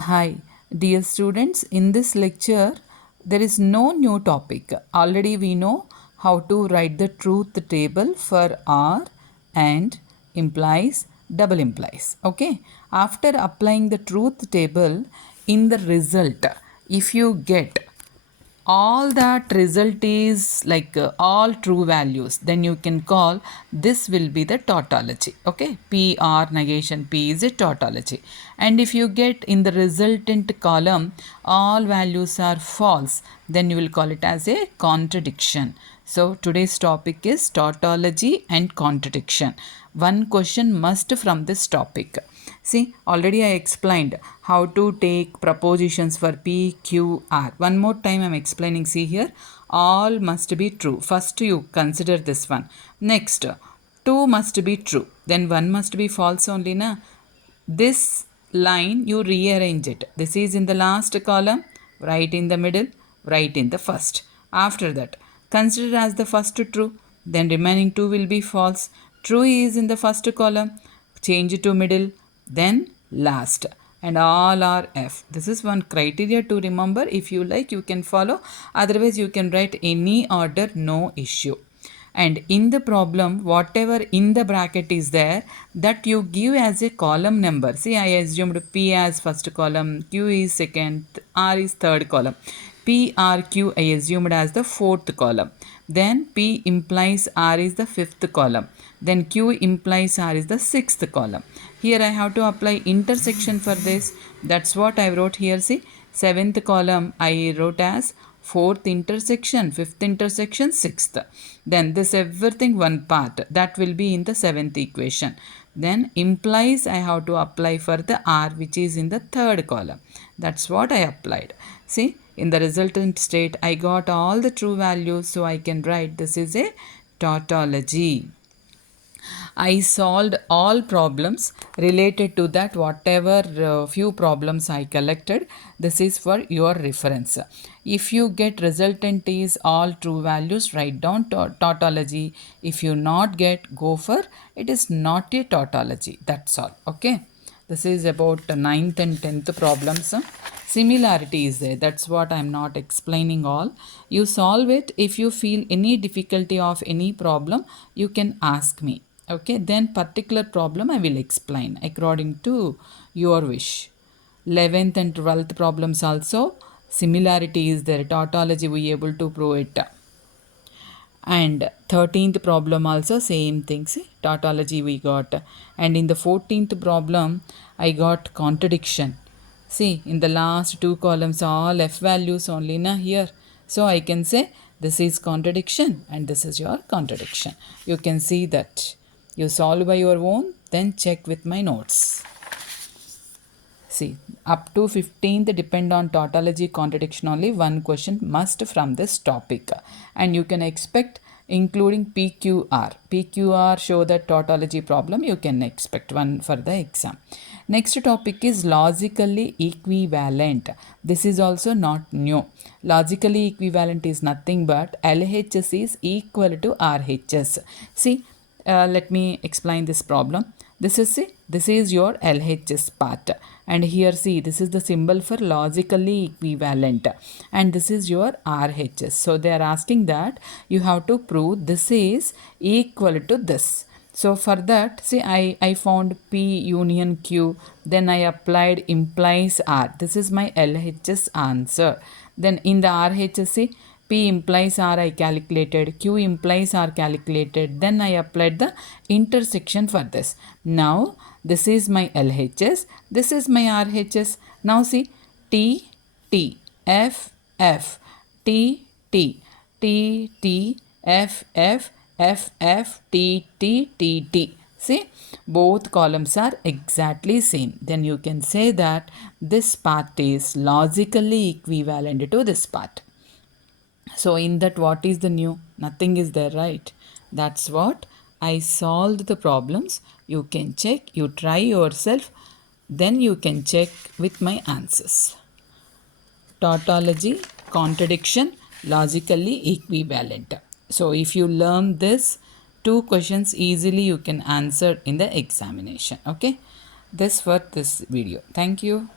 Hi, dear students. In this lecture, there is no new topic. Already we know how to write the truth table for R and implies, double implies. Okay. After applying the truth table in the result, if you get all that result is all true values, then you can call this will be the tautology. Okay, p r negation p is a tautology. And if you get in the resultant column all values are false, then you will call it as a contradiction. So today's topic is tautology and contradiction. One question must from this topic. See, already I explained how to take propositions for P, Q, R. One more time I am explaining. See here, all must be true. First you consider this one. Next, two must be true. Then one must be false only, na? This line you rearrange it. This is in the last column, right in the middle, right in the first. After that, consider as the first true. Then remaining two will be false. True is in the first column, change to middle, then last, and all are F. This is one criteria to remember. If you like, you can follow. Otherwise, you can write any order, no issue. And in the problem, whatever in the bracket is there, that you give as a column number. See, I assumed P as first column, Q is second, R is third column. P, R, Q I assumed as the fourth column. Then P implies R is the fifth column. Then Q implies R is the sixth column. Here I have to apply intersection for this. That's what I wrote here. See, seventh column I wrote as fourth intersection, fifth intersection, sixth. Then this everything one part that will be in the seventh equation. Then implies I have to apply for the R which is in the third column. That's what I applied. See, in the resultant state I got all the true values, so I can write this is a tautology. I solved all problems related to that, whatever few problems I collected. This is for your reference. If you get resultant is all true values, write down tautology. If you not get, go for it is not a tautology. That's all. Okay. This is about the 9th and 10th problems. Similarity is there. That's what I'm not explaining all. You solve it. If you feel any difficulty of any problem, you can ask me. Okay, then particular problem I will explain according to your wish. 11th and 12th problems also similarity is there. Tautology we able to prove it. And 13th problem also same things. Tautology we got. And in the 14th problem I got contradiction. See, in the last two columns all F values only na here. So I can say this is contradiction and this is your contradiction. You can see that. You solve by your own, then check with my notes. See, up to 15th depend on tautology contradiction only. One question must from this topic. And you can expect including PQR. PQR show that tautology problem. You can expect one for the exam. Next topic is logically equivalent. This is also not new. Logically equivalent is nothing but LHS is equal to RHS. See, let me explain this problem. This is your LHS part, and here see this is the symbol for logically equivalent, and this is your RHS. So they are asking that you have to prove this is equal to this. So for that, see, I found P union Q, then I applied implies R. This is my LHS answer. Then in the RHS, see, P implies R I calculated, Q implies R calculated, then I applied the intersection for this. Now this is my LHS, this is my RHS. Now see, T, T, F, F, T, T, T, T, F, F, F, F, T, T, T, T. See, both columns are exactly same. Then you can say that this part is logically equivalent to this part. So in that, what is the new? Nothing is there, right? That's what I solved the problems. You can check, you try yourself, then you can check with my answers. Tautology, contradiction, logically equivalent. So if you learn this two questions easily, you can answer in the examination. Okay, this for this video. Thank you.